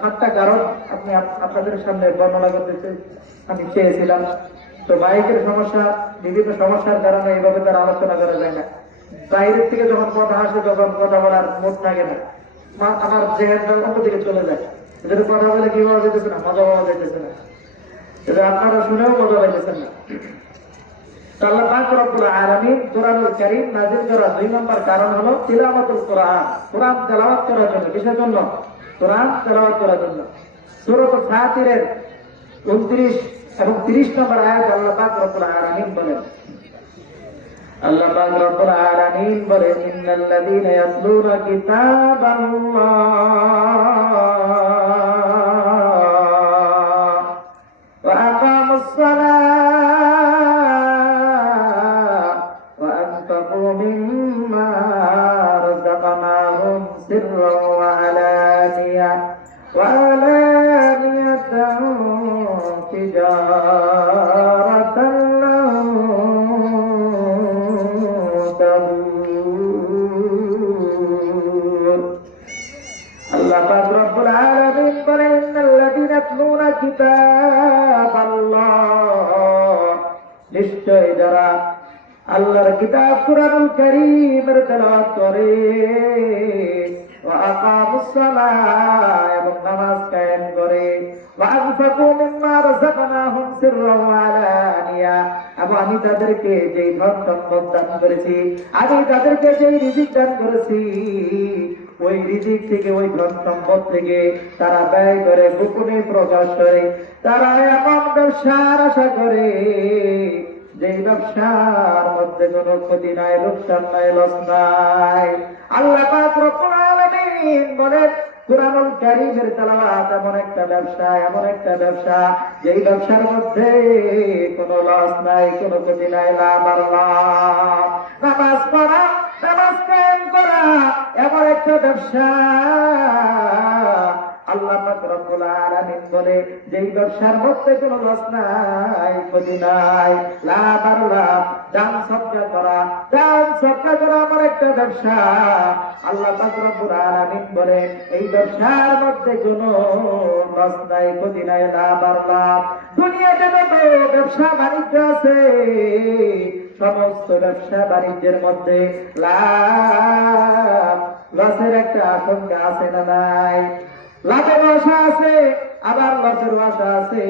সাতটা কারণ আপনি আপনাদের সামনে বর্ণনা করতে আমি চেয়েছিলাম। তো মাইকের সমস্যা, বিভিন্ন সমস্যার কারণে এইভাবে তার আলোচনা করা যায় না। বাইরের থেকে যখন কথা আসে তখন কথা বলার মুড থাকে না, আমার জেহেনটা অন্যদিকে চলে যায়। এদের কথা বলে কি পাওয়া যেতেছে না, মজা পাওয়া যেতেছে না, এটা আপনারা শুনেও মজা পাইতেছেন না। আল্লাহ পাক রব্বুল আলামিন কোরআনুল কারীম নাযিল করার 2 নম্বর কারণ হলো তিলাওয়াতুল কোরআন। কোরআন তেলাওয়াত করার জন্য। কিসের জন্য? কোরআন তেলাওয়াত করার জন্য। সূরা ফাতিরের 29 এবং 30 নম্বর আয়াত আল্লাহ পাক রব্বুল আলামিন বলেন, আল্লাহ পাক রব্বুল আলামিন বলেন, ইন্নাল্লাযীনা ইয়াতলুনা কিতাবাল্লাহ ওয়া আকামুস সালাহ ওয়া আনফাকু মিম্মা রাযাকনাহুম সিররান ওয়া আলানিয়াতান তিজারাতান লাহুম তাবুর। আল্লাহ পাক রব্বুল আলামিন বলেন, ইন্নাল্লাযীনা ইয়াতলুনা কিতাবাল্লাহ, নিশ্চয় যারা আল্লাহর কিতাব কুরআনুল কারীমের তেলাওয়াত করে, ওয়া আকামুস সালাহ, এবং নামাজ কায়েম করে, ওয়া আনফাকু মিম্মা রাযাকনাহুম সিররান ওয়া আলানিয়া, এবং আমি তাদেরকে যেই ধন সম্পদ দান করেছি, আমি তাদেরকে যেই রিজিক দান করেছি, ওই রিজিক থেকে, ওই ধন সম্পদ থেকে তারা ব্যয় করে, গোপনে প্রকাশ করে। তারা এমন ব্যবসার আশা করে যে ব্যবসার মধ্যে কোনো ক্ষতি নাই, লোকসান নাই, লস নাই। আল্লাহ পাক রব্বুল আলামিন বলেন, কুরআনুল কারীমের তেলাওয়াত এমন একটা ব্যবসা, এমন একটা ব্যবসা, যেই ব্যবসার মধ্যে কোনো লস নাই, কোনো ক্ষতি নাই, লাভ আর লাভ। নামাজ পড়া, নামাজ কায়েম করা এমন একটা ব্যবসা, আল্লাহ পাক রব্বুল আলামিন বলে, যেই ব্যবসার মধ্যে কোনো লস নাই, ক্ষতি নাই, লাভ আর লাভ। দান সদকা করা, দান সদকা করা আমার একটা ব্যবসা। আল্লাহ পাক রব্বুল আলামিন বলে, এই ব্যবসার মধ্যে কোনো লস নাই, ক্ষতি নাই, লাভ আর লাভ। দুনিয়াতে যত ব্যবসা বাণিজ্য আছে, সমস্ত ব্যবসা বাণিজ্যের মধ্যে লাভ লসের একটা আশঙ্কা আছে না নাই? লাভের আশা আছে, আবার লসের আশা আছে।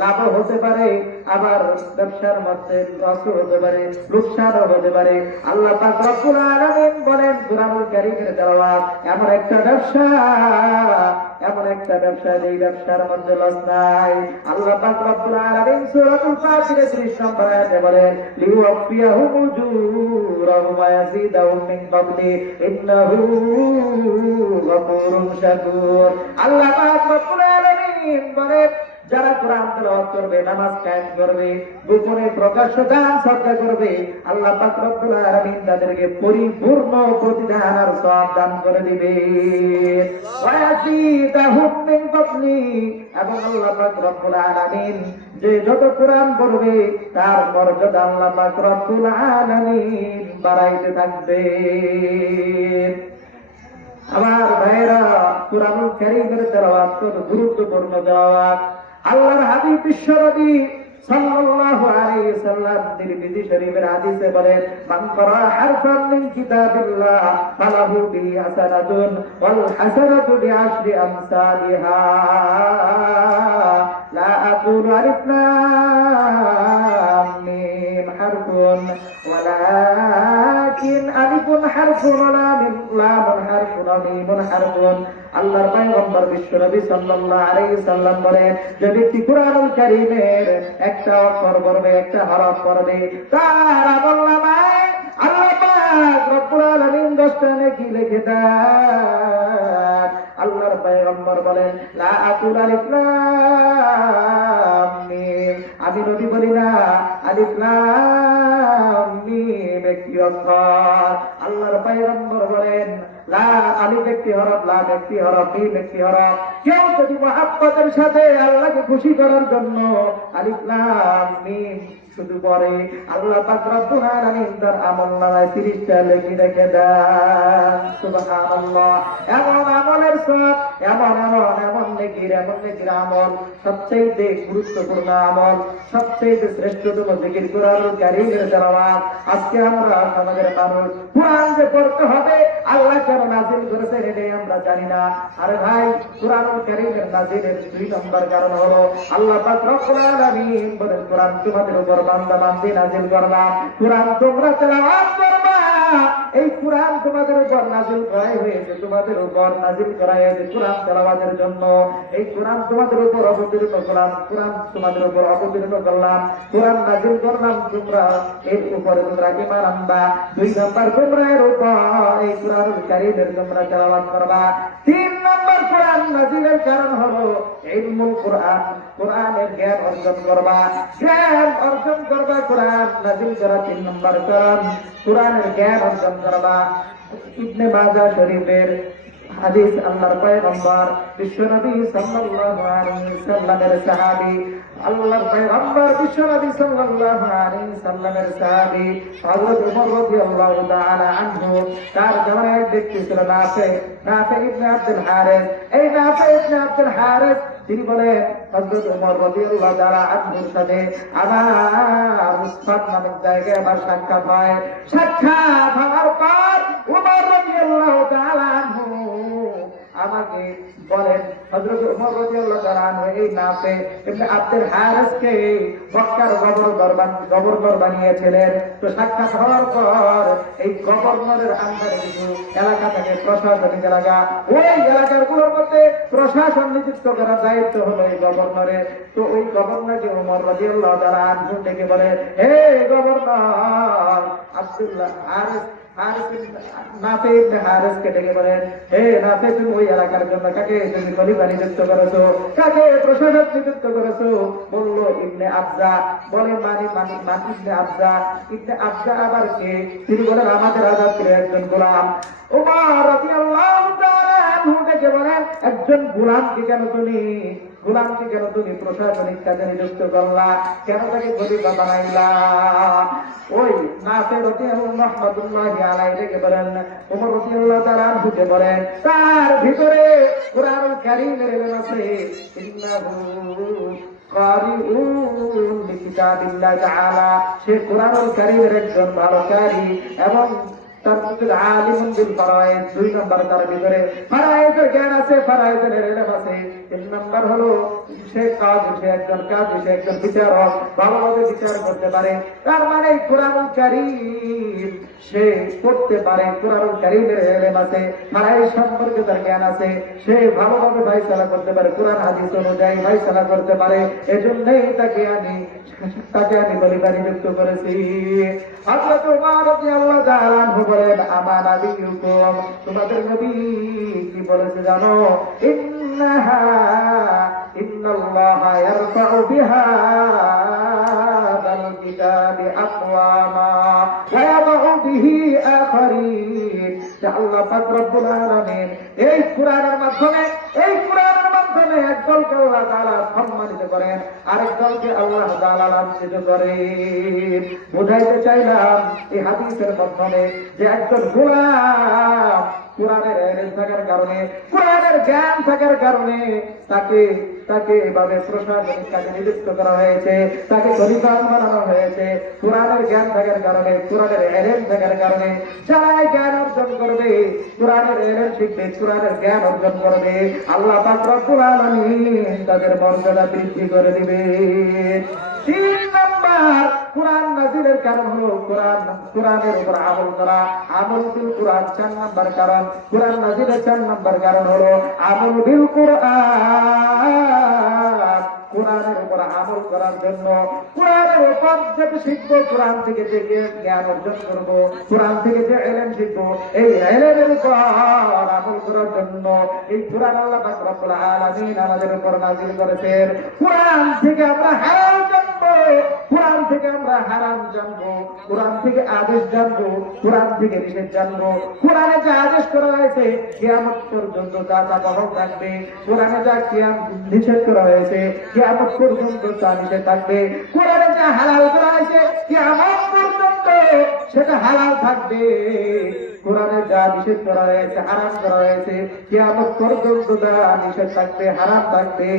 লাভও হতে পারে, আবার ব্যবসার মধ্যে লসও হতে পারে, লোকসানও হতে পারে। আল্লাহ পাক রব্বুল আলামিন বলেন, কুরআনুল কারীমের তেলাওয়াত এমন একটা ব্যবসা, এমন একটা ব্যবসা, যেই ব্যবসার মধ্যে লস নাই। আল্লাহ পাক রব্বুল আলামিন সূরাতুল ফাতিরের 30 নম্বর আয়াতে বলেন, লিওয়াফিয়াহুম উজুরাহুম ওয়া ইয়াজিদাহুম মিন ফাদলি ইন্নাহু গফুরুন শাকুর। আল্লাহ পাক রব্বুল আলামিন বলেন, যারা কোরআন তেলাওয়াত করবে, নামাজ কায়েম করবে, গোপনে প্রকাশ্য দান সদকা করবে, আল্লাহ পাক রব্বুল আলামিন তাদেরকে পরিপূর্ণ প্রতিদান আর সওয়াব দান করে দিবে। ওয়া ইয়াজিদাহুম মিন ফাদলি, এবং আল্লাহ পাক রব্বুল আলামিন যে যত কোরআন পড়বে তার মর্যাদা আল্লাহ পাক রব্বুল আলামিন বাড়াইতে থাকবে। আমার ভাইরা, কুরআনুল কারীমের তেলাওয়াত কত গুরুত্বপূর্ণ তেলাওয়াত। আল্লাহর হাবিব বিশ্বনবী সাল্লাল্লাহু আলাইহি সাল্লাম তিরমিজি শরীফের হাদিসে বলেন, মান ক্বারা হারফান মিন কিতাবিল্লাহ ফালাহু বিহি হাসানাতুন ওয়াল হাসানাতু বিআশরি আমসালিহা। লা আকুলু আলিফ লাম মিম হারফুন ওয়ালাকিন আলিফুন হারফুন ওয়া লামুন হারফুন ওয়া মিমুন হারফুন। আল্লাহর পয়গম্বর বিশ্বনবী সাল্লাল্লাহু আলাইহি সাল্লাম বলেন, যে ব্যক্তি কুরআনুল কারীমের একটা অক্ষর পড়বে, একটা হরফ পড়বে, তার আমলনামায় আল্লাহ পাক রব্বুল আলামিন 10টা নেকি লিখে দেন। আল্লাহর পয়গম্বর বলেন, লা আকুল আলিফ লাম মিম, আমি নবী বলি না আলিফ লাম মিম একটি অক্ষর। আল্লাহর পয়গম্বর বলেন, লা আলিফ একটি হরফ, লাম একটি হরফ, মিম একটি হরফ। কেউ যদি মুহাব্বতের সাথে আল্লাহকে খুশি করার জন্য আলিফ লাম মিম শুধু পরে আল্লাহ পাক রব্বুল আলামিন তার আমলনামায় 30টা লিখে রেখে দেন। সুবহানাল্লাহ। এমন আমলের সব, এমন নেকির আমল, সবচেয়ে গুরুত্বপূর্ণ আমল, সবচেয়ে শ্রেষ্ঠতম জিকির কোরআনুল কারীমের তেলাওয়াত। আজকে আমরা সমাজের মানুষ কোরআন যে পড়তে হবে আল্লাহ কেন নাযিল করেছেন এটাই আমরা জানি না। আরে ভাই, কোরআনুল কারীমের নাযিলের 2 নম্বর কারণ হলো আল্লাহ পাক রব্বুল আলামিন বলেন, কোরআন তোমাদের উপর বান্দা বান্দি নাযিল করলাম, কোরআন তোমরা তেলাওয়াত করবা। এই কোরআন তোমাদের উপর নাযিল করা হয়েছে, তোমাদের উপর নাযিল করা হয়েছে কোরআন তেলাওয়াতের জন্য। এই কোরআন তোমাদের উপর অবতীর্ণ করলাম, কোরআন তোমাদের উপর অবতীর্ণ করলাম, কোরআন নাযিল করলাম, তোমরা এর উপরে তোমরা ঈমান আনবা। 2 নম্বর, তোমরা এর উপর এই কোরআনুল কারীমের তোমরা তেলাওয়াত করবা। 3 নম্বর, কোরআন নাযিলের কারণ হলো ইলমুল কোরআন, কোরআনের জ্ঞান অর্জন করবা, জ্ঞান অর্জন করবা। কোরআন নাযিল করা 3 নম্বর কারণ, কোরআনের জ্ঞান অর্জন করবা। ইবনে মাজাহ শরীফের হাদিস, আল্লাহর পয়গম্বর বিশ্বনবী সাল্লাল্লাহু আলাইহি সাল্লামের সাহাবী, আল্লাহর পয়গম্বর বিশ্বনবী সাল্লাল্লাহু আলাইহি সাল্লামের সাহাবী হযরত ওমর রাদিয়াল্লাহু তাআলা আনহু, তার জামানে এক ব্যক্তি ছিল নাফে ইবনে আব্দুল হারিস। এই নাফে ইবনে আব্দুল হারিস তিনি বলেন, হযরত ওমর রাদিয়াল্লাহু তাআলা আনহুর সাথে আমার মুসফাত নামক জায়গায় আমার সাক্ষাৎ হয়। সাক্ষাৎ হওয়ার পর ওমর রাদিয়াল্লাহু তাআলা আনহু আমাকে বলেন, হযরত ওমর রাদিয়াল্লাহু তাআলা আনহু এই নাফে ইবনে আব্দুল হারিসকে মক্কার গভর্নর বানিয়েছিলেন। তো সাক্ষাৎ হওয়ার পর এই গভর্নরের আন্ডারে কিছু এলাকা থেকে প্রশাসনিক এলাকা, ওই এলাকাগুলোর মধ্যে প্রশাসন নিযুক্ত করার দায়িত্ব হলো এই গভর্নরের। তো ওই গভর্নরকে ওমর রাদিয়াল্লাহু তাআলা আনহু ডেকে বলে, হে গভর্নর আব্দুল্লাহ নাফে ইবনে হারিসকে ডেকে বলেন, হে নাফে, তুমি ওই এলাকার জন্য কাকে তুমি খলিফা নিযুক্ত করেছো, কাকে প্রশাসক নিযুক্ত করেছো? বলল ইবনে আবজা। বলে ইবনে আবজা। ইবনে আবজা আবার কে? তিনি বলেন, আমাদের আজাদের একজন গোলাম। ওমর রাদিয়াল্লাহু তাআলা আনহু ডেকে বলেন, একজন গোলামকে কেন তুমি প্রশাসনিক কাজে নিযুক্ত করলা? কেন তাকে খলিফা বানাইলা? ওই নাফে রাহমাতুল্লাহি আলাইহি ডেকে বলেন, ওমর রাদিয়াল্লাহু তাআলা আনহুকে বলেন, তার ভিতরে কোরআনুল কারীমের ইলম আছে, ইন্নাহু কারিউন লিকিতাবিল্লাহ তাআলা। সে কোরআনুল কারীমের একজন ভালো কারি এবং তার ভিতরে আলিমুন বিল ফারায়েদ। 2 নম্বর, তার ভিতরে ফারায়েদের জ্ঞান আছে, ফারায়েদের ইলম আছে। 3 নম্বর হলো সে একজন বিচারক, ভালোভাবে বিচার করতে পারে। তার মানে কোরআনুল কারীম সে পড়তে পারে, কোরআনুল কারীমের ইলম আছে, ফারায়েদ সম্পর্কে তার জ্ঞান আছে, সে ভালোভাবে ফায়সালা করতে পারে, কোরআন হাদিস অনুযায়ী ফায়সালা করতে পারে। এজন্যই তাকে আমি খলিফা নিযুক্ত করেছি। হযরত ওমর রাদিয়াল্লাহু তাআলা আনহু বলেন, আমার নবীকুম, তোমাদের নবী কি বলেছে জানো? ইন্নাল্লাহা ইয়ারফাউ বিহাদাল কিতাবি আকওয়ামা ওয়া ইয়াদউ বিহি আখারিন। আল্লাহ পাক রব্বুল আলামিন এই কোরআনের মাধ্যমে একদলকে আল্লাহ তাআলা সম্মানিত করেন, আরেক দলকে আল্লাহ তাআলা লাঞ্ছিত করেন। বুঝাইতে চাইলাম এই হাদিসের মাধ্যমে যে একজন গোলাম কোরআনের ইলম থাকার কারণে, কোরআনের জ্ঞান থাকার কারণে তাকে এভাবে প্রশাসনিক কাজে নিযুক্ত করা হয়েছে, তাকে খলিফা বানানো হয়েছে। কোরআনের জ্ঞান থাকার কারণে, কোরআনের ইলম থাকার কারণে যারা জ্ঞান অর্জন করবে, কোরআনের ইলম শিখবে, কোরআনের জ্ঞান অর্জন করবে, আল্লাহ পাক রব্বুল আলামিন তাদের মর্যাদা বৃদ্ধি করে দিবে। 3 নম্বর, কোরআন নাযিলের কারণ হলো কোরআনের উপর আমল করা, আমল বিল কোরআন। 4 নম্বর কারণ, কোরআন নাযিলের 4 নম্বর কারণ হলো আমল বিল কোরআন। কোরআনের উপর আমল করার জন্য, কোরআনের উপর যেটা শিখবো, কোরআন থেকে যে জ্ঞান অর্জন করবো, কোরআন থেকে যে ইলম শিখবো, এই ইলমের উপর আমল করার জন্য এই কোরআন আল্লাহ পাক রব্বুল আলামিন আমাদের উপর নাযিল করেছেন। কোরআন থেকে আমরা হালাল জানবো, কোরআন থেকে আমরা হারাম জানবো, কোরআন থেকে আদেশ জানবো, কোরআন থেকে নিষেধ জানবো। কোরআনে যা আদেশ করা হয়েছে কিয়ামত পর্যন্ত তা বহাল থাকবে, কোরআনে যা নিষেধ করা হয়েছে কিয়ামত পর্যন্ত তা নিষেধ থাকবে, কোরআনে যা হালাল করা হয়েছে কিয়ামত পর্যন্ত সেটা হালাল থাকবে, কোরআনে যা নিষেধ করা হয়েছে হারাম করা হয়েছে কিয়ামত পর্যন্ত তা নিষেধ থাকবে, হারাম থাকবে।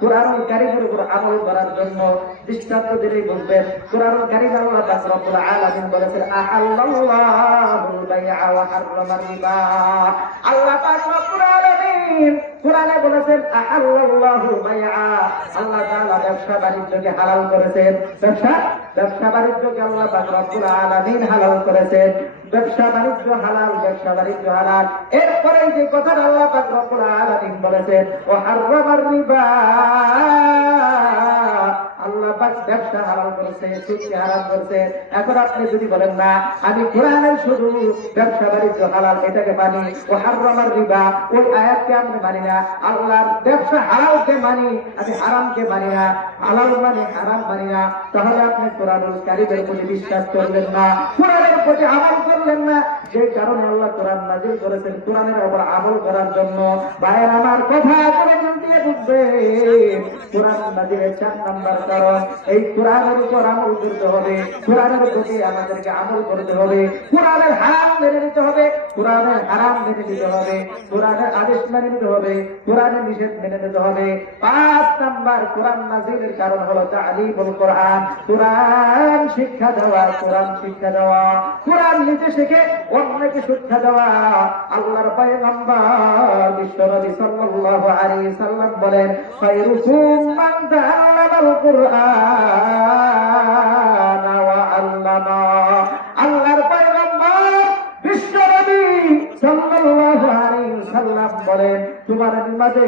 কোরআনুল কারীমের উপর আমল করার জন্য দৃষ্টান্ত দিলেই বুঝবেন। কোরআনুল কারীম আল্লাহ পাক রব্বুল আলামিন বলেছেন আহাল্লাল্লাহুল বাইআ ওয়া হাররামার রিবা। আল্লাহ পাক রব্বুল আলামিন কোরআনে বলেছেন আহাল্লাল্লাহুল বাইআ, আল্লাহ তাআলা ব্যবসা বাণিজ্যকে হালাল করেছেন। ব্যবসা বাণিজ্যকে আল্লাহ পাক রব্বুল আলামিন হালাল করেছেন। ব্যবসা বাণিজ্য হালাল, ব্যবসা বাণিজ্য হালাল। এরপরে যে কথা আল্লাহ পাক রব্বুল আলামিন বলেছেন ও হারামার রিবা, আল্লাহ পাক ব্যবসা হালাল করেছে, সুদকে হারাম করেছে। এখন আপনি যদি বলেন না আমি কোরআনের শুধু ব্যবসা বাণিজ্য হালাল এটাকে মানি, ও হারামার রিবা ওই আয়াতকে আমি মানি না, আল্লাহর ব্যবসা হালালকে মানি, আমি হারামকে মানি না, হালাল মানে হারাম মানি না, তাহলে আপনি কোরআনুল কারীমের প্রতি বিশ্বাস করলেন না, কোরআনের প্রতি আমল করলেন না। যে কারণে আল্লাহ কোরআন নাযিল করেছেন কোরআনের উপর আমল করার জন্য। ভাইয়ের আমার কথা মন দিয়ে বুঝবেন, কোরআন নাযিলের 4 নাম্বার কারণ এই কোরআনের উপর আমল করতে হবে, কোরআনের প্রতি আমাদেরকে আমল করতে হবে, কোরআনের হারাম মেনে নিতে হবে, কোরআনের হারাম মেনে নিতে হবে, কোরআনের আদেশ মেনে নিতে হবে, কোরআনের নিষেধ মেনে নিতে হবে। 5 নাম্বার কোরআন নাযিলের কারণ হলো তা'লিমুল কোরআন, কোরআন শিক্ষা দেওয়া, কোরআন শিক্ষা দেওয়া, কোরআন নিজে শিখে অন্যকে শিক্ষা দেওয়া। আল্লাহর পয়গম্বর বিশ্বনবী সাল্লাল্লাহু আলাইহি সাল্লাম বলেন খায়রুকুম মান তাআল্লামাল কুরআন ওয়া আল্লামা। আল্লাহর পয়গম্বর বিশ্বনবী সাল্লাল্লাহু আলাইহি সাল্লাম বলেন তোমার মাঝে